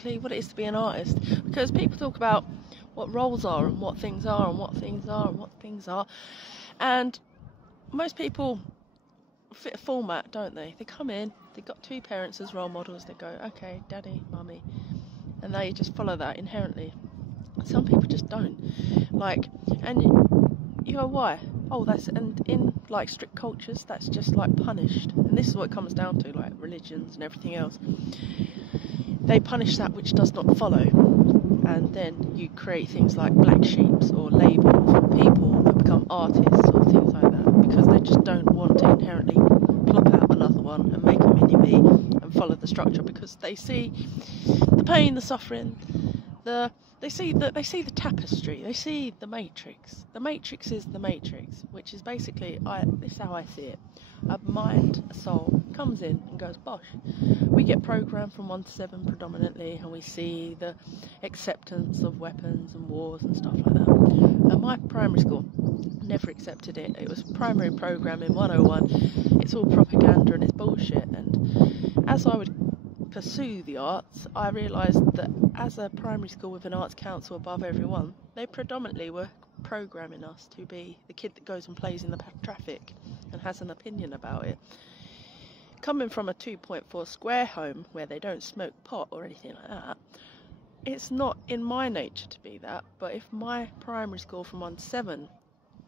basically what it is to be an artist. Because people talk about what roles are and what things are and what things are and what things are, and most people fit a format, don't they? They come in, they've got two parents as role models, they go, okay, daddy, mummy, and they just follow that inherently. Some people just don't. Like, and you go, why? Oh, and in like strict cultures, that's just like punished. And this is what it comes down to, like religions and everything else. They punish that which does not follow. And then you create things like black sheeps or labels or people that become artists or things like that, because they just don't want to inherently plop out another one and make a mini-me and follow the structure, because they see the pain, the suffering, they see the tapestry, they see the matrix. The matrix is the matrix, which is basically, this is how I see it. A mind, a soul, comes in and goes, bosh. We get programmed from 1 to 7 predominantly, and we see the acceptance of weapons and wars and stuff like that. And my primary school never accepted it. It was primary programming 101. It's all propaganda and it's bullshit. And as I would pursue the arts, I realised that as a primary school with an arts council above everyone, they predominantly were programming us to be the kid that goes and plays in the traffic and has an opinion about it. Coming from a 2.4 square home where they don't smoke pot or anything like that, it's not in my nature to be that. But if my primary school from 1 to 7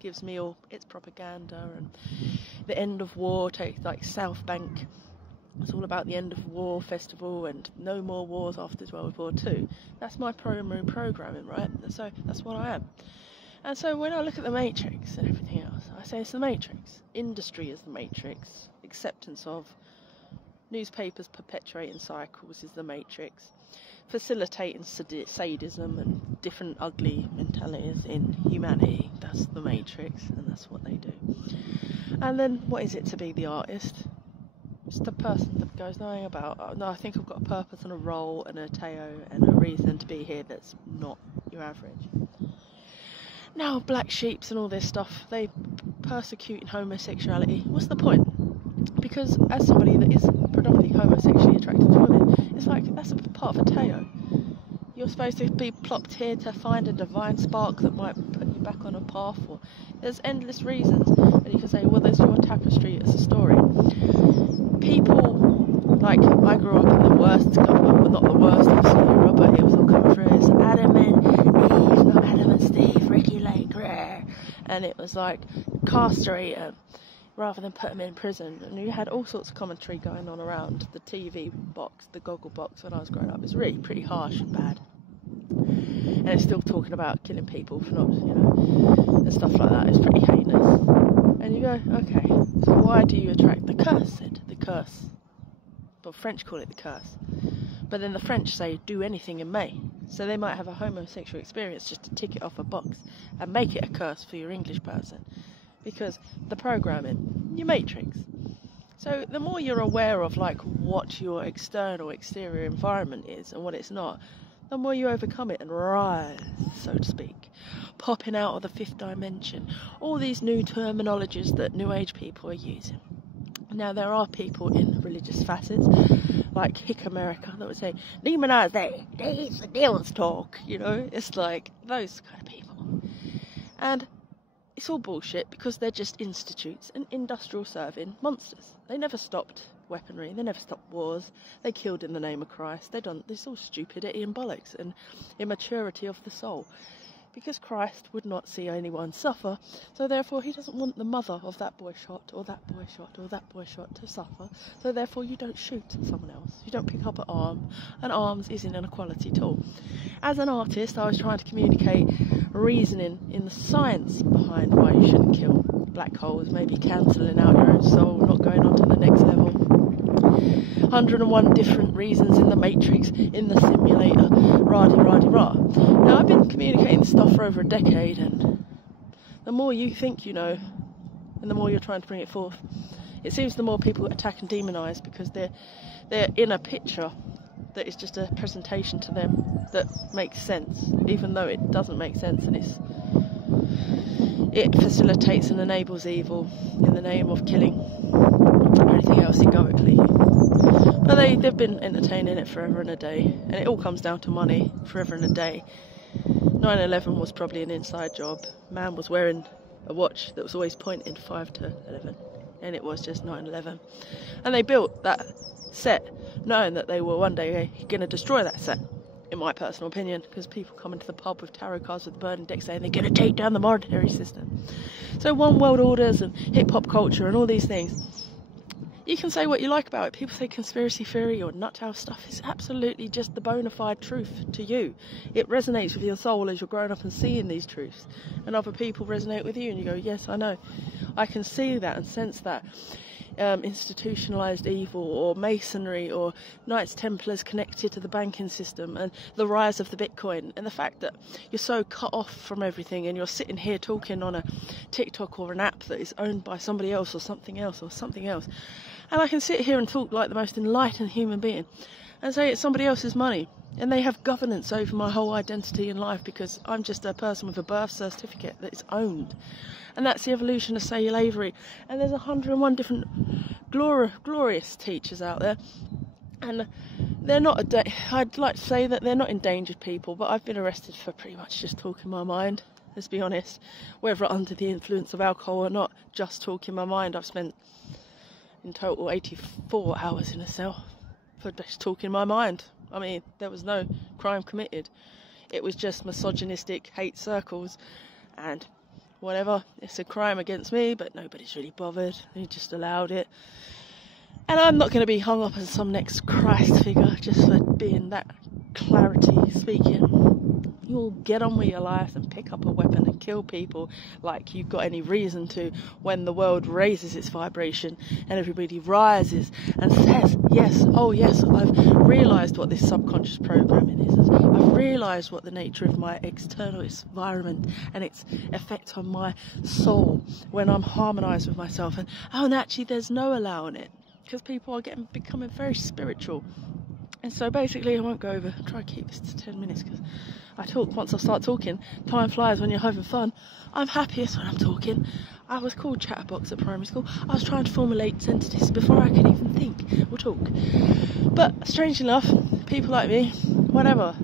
gives me all its propaganda and the end of war, take like South Bank, it's all about the end of war festival and no more wars after World War II. That's my primary programming, right? So that's what I am. And so when I look at the matrix and everything else, I say it's the matrix. Industry is the matrix. Acceptance of newspapers perpetuating cycles is the matrix. Facilitating sadism and different ugly mentalities in humanity, that's the matrix, and that's what they do. And then what is it to be the artist? It's the person that goes knowing about, oh, no, I think I've got a purpose and a role and a teo and a reason to be here that's not your average. Now, black sheeps and all this stuff, they persecute homosexuality. What's the point? Because as somebody that is predominantly homosexually attracted to women, it's like that's a part of a teo. You're supposed to be plopped here to find a divine spark that might put you back on a path. Or there's endless reasons, and you can say, well, there's your tapestry as a story. People, like, I grew up in the worst, well, not the worst obviously era, but it was all coming through as Adam and Eve, not Adam and Steve, Ricky Lake, rare. And it was like castrate them rather than put them in prison. And you had all sorts of commentary going on around the TV box, the goggle box when I was growing up. It was really pretty harsh and bad. And it's still talking about killing people for not, and stuff like that. It's pretty heinous. And you go, okay, so why do you attract the cursed? The curse. Well, French call it the curse. But then the French say, do anything in May. So they might have a homosexual experience just to tick it off a box and make it a curse for your English person. Because the programming, your matrix. So the more you're aware of like what your exterior environment is and what it's not, the more you overcome it and rise, so to speak, popping out of the fifth dimension. All these new terminologies that New Age people are using. Now there are people in religious facets, like Hick America, that would say, demonize these the devil's talk, it's like those kind of people. And it's all bullshit because they're just institutes and industrial serving monsters. They never stopped weaponry, they never stopped wars, they killed in the name of Christ, this all stupidity and bollocks and immaturity of the soul. Because Christ would not see anyone suffer, so therefore he doesn't want the mother of that boy shot, or that boy shot, or that boy shot to suffer, so therefore you don't shoot someone else, you don't pick up an arm, and arms isn't an equality tool. As an artist, I was trying to communicate reasoning in the science behind why you shouldn't kill black holes, maybe cancelling out your own soul, not going on to the next level. 101 different reasons in the Matrix, in the simulator, rah-de-rah-de-rah. Now, I've been communicating this stuff for over a decade, and the more you think you know, and the more you're trying to bring it forth, it seems the more people attack and demonise because they're in a picture that is just a presentation to them that makes sense, even though it doesn't make sense, and it facilitates and enables evil in the name of killing or anything else egoically. But they've been entertaining it forever and a day, and it all comes down to money forever and a day. 9/11 was probably an inside job. Man was wearing a watch that was always pointed 5 to 11, and it was just 9/11. And they built that set knowing that they were one day going to destroy that set, in my personal opinion, because people come into the pub with tarot cards with burning decks saying they're going to take down the monetary system. So one world orders and hip-hop culture and all these things. You can say what you like about it. People say conspiracy theory or nuthouse stuff is absolutely just the bona fide truth to you. It resonates with your soul as you're growing up and seeing these truths. And other people resonate with you and you go, yes, I know. I can see that and sense that. Institutionalized evil or masonry or Knights Templars connected to the banking system and the rise of the Bitcoin and the fact that you're so cut off from everything and you're sitting here talking on a TikTok or an app that is owned by somebody else or something else or something else, and I can sit here and talk like the most enlightened human being and say it's somebody else's money and they have governance over my whole identity in life because I'm just a person with a birth certificate that is owned. And that's the evolution of slavery. And there's 101 different glorious teachers out there. And they're not, I'd like to say that they're not endangered people, but I've been arrested for pretty much just talking my mind, let's be honest. Whether under the influence of alcohol or not, just talking my mind. I've spent in total 84 hours in a cell for just talking my mind. I mean, there was no crime committed. It was just misogynistic hate circles and whatever. It's a crime against me, but nobody's really bothered. They just allowed it. And I'm not going to be hung up as some next Christ figure just for being that clarity speaking. You'll get on with your life and pick up a weapon and kill people like you've got any reason to when the world raises its vibration and everybody rises and says, yes, oh yes, I've realised what this subconscious programming is. I've realised what the nature of my external environment and its effect on my soul when I'm harmonised with myself. And actually there's no allowing it because people are becoming very spiritual. And so basically I won't go over, I'll try to keep this to 10 minutes because I talk, once I start talking, time flies when you're having fun. I'm happiest when I'm talking. I was called chatterbox at primary school. I was trying to formulate sentences before I could even think or talk. But strangely enough, people like me, whatever,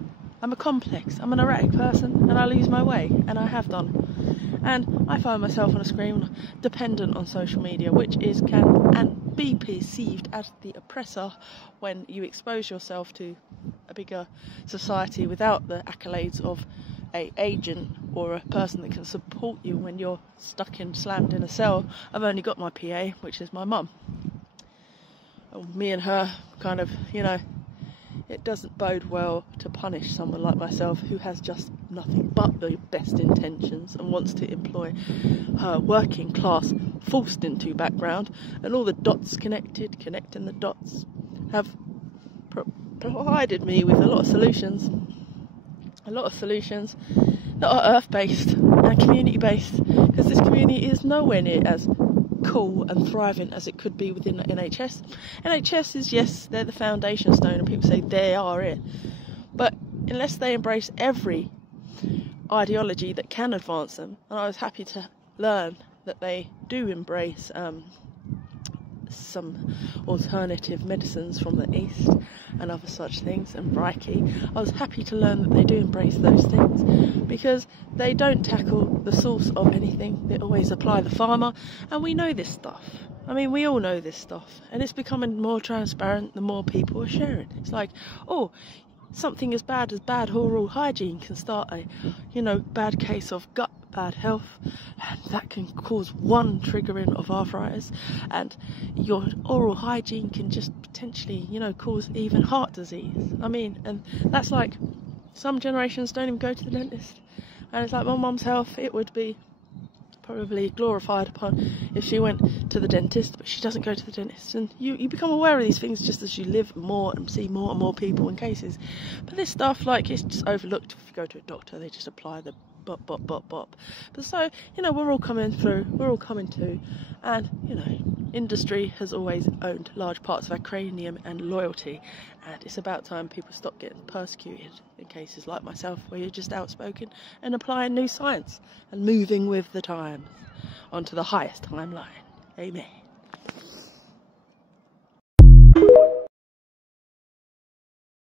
I'm a complex, I'm an erratic person and I lose my way, and I have done. And I find myself on a screen dependent on social media, which can be perceived as the oppressor when you expose yourself to a bigger society without the accolades of an agent or a person that can support you when you're slammed in a cell. I've only got my PA, which is my mum. Me and her kind of, it doesn't bode well to punish someone like myself who has just nothing but the best intentions and wants to employ her working class forced into background, and all the dots connecting the dots have provided me with a lot of solutions that are earth-based and community-based, because this community is nowhere near as cool and thriving as it could be within the NHS. NHS is, yes, they're the foundation stone and people say they are it, but unless they embrace every ideology that can advance them, and I was happy to learn that they do embrace some alternative medicines from the East and other such things, and Reiki. I was happy to learn that they do embrace those things because they don't tackle the source of anything. They always apply the pharma, and we know this stuff. I mean, we all know this stuff, and it's becoming more transparent the more people are sharing. It's like, oh, something as bad oral hygiene can start a, bad case of gut bad health, and that can cause one triggering of arthritis, and your oral hygiene can just potentially, cause even heart disease. I mean, and that's like, some generations don't even go to the dentist, and it's like my mum's health, it would be probably glorified upon if she went to the dentist, but she doesn't go to the dentist. And you become aware of these things just as you live more and see more and more people and cases. But this stuff, like, it's just overlooked. If you go to a doctor, they just apply the bop. But so, we're all coming through, we're all coming to, and industry has always owned large parts of our cranium and loyalty, and it's about time people stop getting persecuted in cases like myself where you're just outspoken and applying new science and moving with the times onto the highest timeline. Amen.